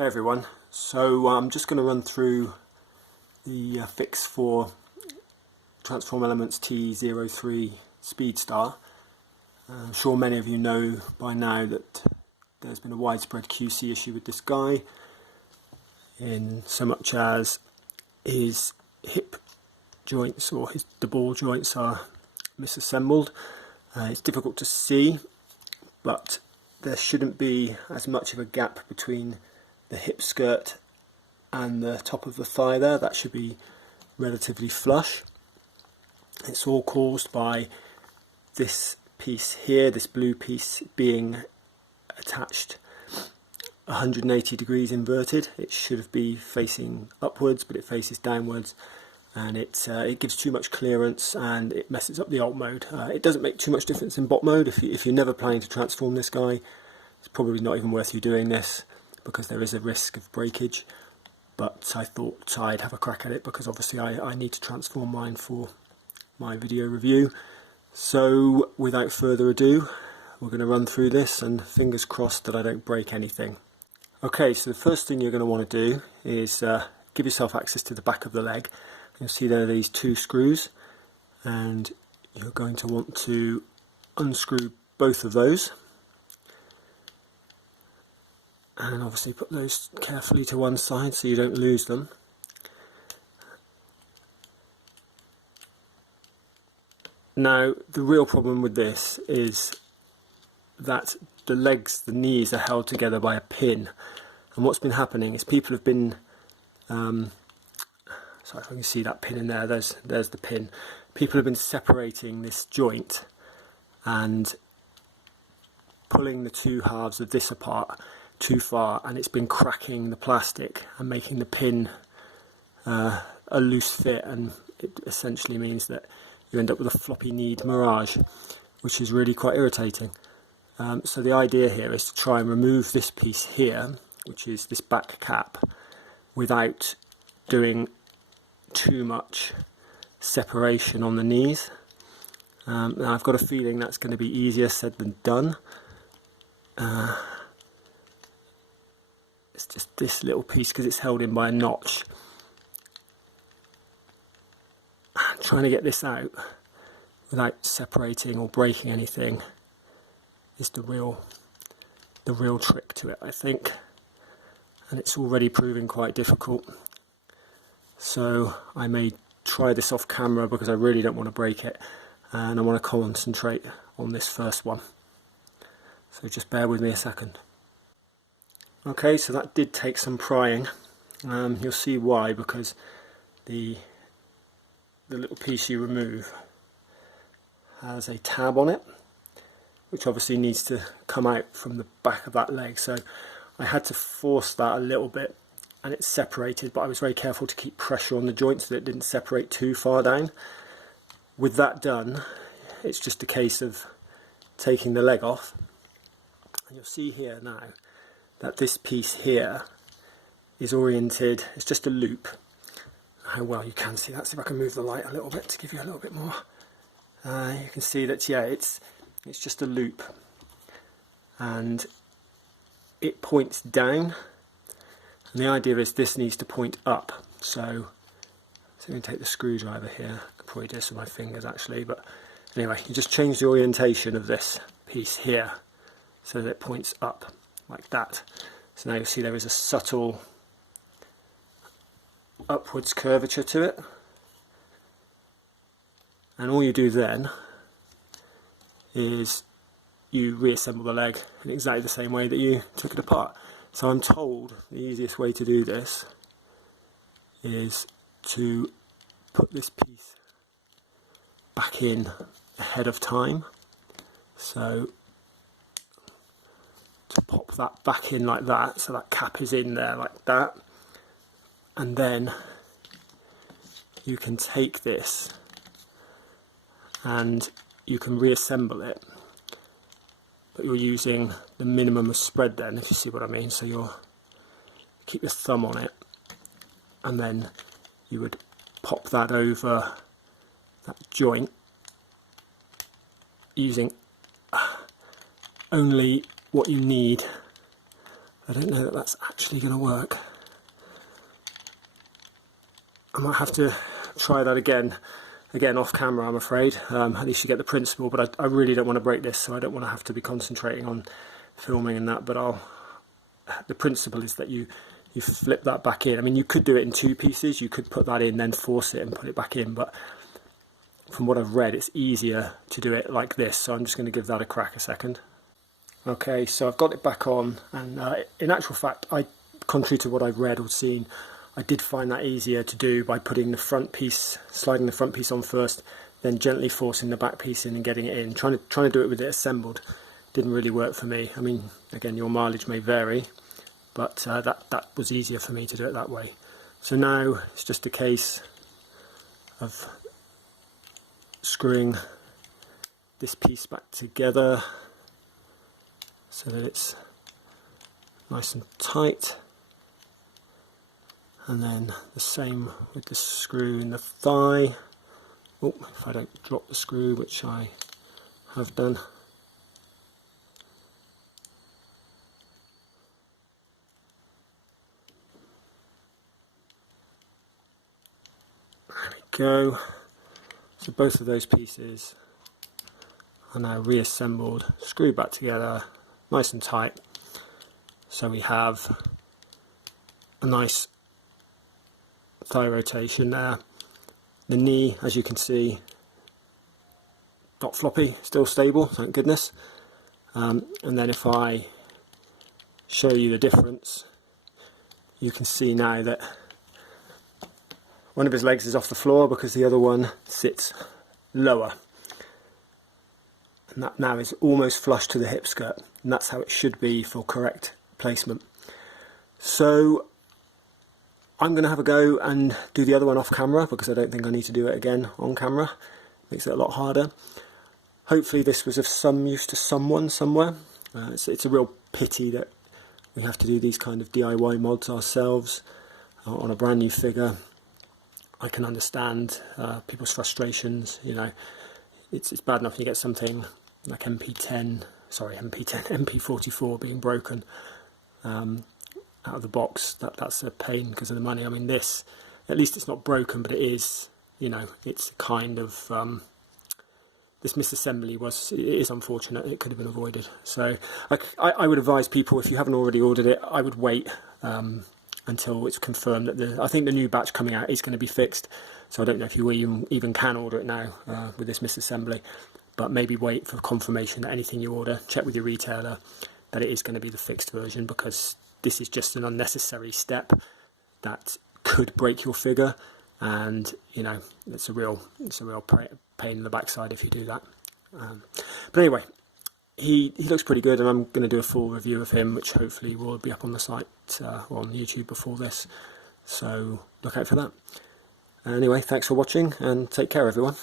Hey everyone, so I'm just going to run through the fix for Transform Elements TE-03 Speedstar. I'm sure many of you know by now that there's been a widespread QC issue with this guy, in so much as his hip joints or the ball joints are misassembled. It's difficult to see, but there shouldn't be as much of a gap between the hip skirt and the top of the thigh there. That should be relatively flush. It's all caused by this piece here, this blue piece, being attached 180 degrees inverted. It should be facing upwards, but it faces downwards, and it gives too much clearance and it messes up the alt mode. It doesn't make too much difference in bot mode. If you're never planning to transform this guy, it's probably not even worth you doing this, because there is a risk of breakage. But I thought I'd have a crack at it because obviously I need to transform mine for my video review. So without further ado, we're going to run through this, and fingers crossed that I don't break anything. Okay, so the first thing you're going to want to do is give yourself access to the back of the leg. You'll see there are these two screws, and you're going to want to unscrew both of those. And obviously put those carefully to one side so you don't lose them. Now, the real problem with this is that the legs, the knees, are held together by a pin. And what's been happening is people have been, sorry if I can see that pin in there, there's the pin. People have been separating this joint and pulling the two halves of this apart too far, and it's been cracking the plastic and making the pin a loose fit, and it essentially means that you end up with a floppy kneed mirage, which is really quite irritating. So the idea here is to try and remove this piece here, which is this back cap, without doing too much separation on the knees. Now I've got a feeling that's going to be easier said than done. It's just this little piece, because it's held in by a notch. Trying to get this out without separating or breaking anything is the real trick to it, I think, and it's already proving quite difficult. So I may try this off camera because I really don't want to break it, and I want to concentrate on this first one. So just bear with me a second. Okay, so that did take some prying. You'll see why, because the little piece you remove has a tab on it, which obviously needs to come out from the back of that leg. So I had to force that a little bit, and it's separated, but I was very careful to keep pressure on the joint so that it didn't separate too far down. With that done, it's just a case of taking the leg off, and you'll see here now that this piece here is oriented, it's just a loop. How well you can see that, so if I can move the light a little bit to give you a little bit more. You can see that, yeah, it's just a loop, and it points down, and the idea is this needs to point up. So I'm going to take the screwdriver here. I could probably do this with my fingers actually, but anyway, you just change the orientation of this piece here so that it points up like that. So now you'll see there is a subtle upwards curvature to it, and all you do then is you reassemble the leg in exactly the same way that you took it apart. So I'm told the easiest way to do this is to put this piece back in ahead of time. So to pop that back in like that, so that cap is in there like that, and then you can take this and you can reassemble it, but you're using the minimum of spread then, if you see what I mean. So you'll keep your thumb on it, and then you would pop that over that joint using only what you need I don't know that that's actually going to work. I might have to try that again off camera, I'm afraid. At least you get the principle, but I really don't want to break this, so I don't want to have to be concentrating on filming and that, but the principle is that you flip that back in. I mean, you could do it in 2 pieces, you could put that in, then force it and put it back in, but from what I've read, it's easier to do it like this, so I'm just going to give that a crack a second. Okay, so I've got it back on, and in actual fact, contrary to what I've read or seen, I did find that easier to do by putting the front piece, sliding the front piece on first, then gently forcing the back piece in and getting it in. Trying to do it with it assembled didn't really work for me. I mean, again, your mileage may vary, but that was easier for me to do it that way. So now it's just a case of screwing this piece back together so that it's nice and tight. And then the same with the screw in the thigh. Oh, if I don't drop the screw, which I have done. There we go. So both of those pieces are now reassembled, screwed back together, nice and tight. So we have a nice thigh rotation there. The knee, as you can see, not floppy, still stable, thank goodness. And then if I show you the difference, you can see now that one of his legs is off the floor because the other one sits lower. And that now is almost flush to the hip skirt, and that's how it should be for correct placement. So I'm going to have a go and do the other one off camera because I don't think I need to do it again on camera. Makes it a lot harder. Hopefully this was of some use to someone somewhere. It's a real pity that we have to do these kind of DIY mods ourselves on a brand new figure. I can understand people's frustrations, you know. It's bad enough you get something like MP44 being broken out of the box. That's a pain because of the money. I mean, this, at least it's not broken, but it is, you know, it's kind of this misassembly is unfortunate. It could have been avoided. So I would advise people, if you haven't already ordered it, I would wait until it's confirmed that I think the new batch coming out is going to be fixed. So I don't know if you even can order it now with this misassembly, but maybe wait for confirmation that anything you order, check with your retailer that it is going to be the fixed version, because this is just an unnecessary step that could break your figure, and you know, it's a real pain in the backside if you do that. But anyway, he looks pretty good, and I'm going to do a full review of him, which hopefully will be up on the site or on YouTube before this, so look out for that. Anyway, thanks for watching, and take care everyone.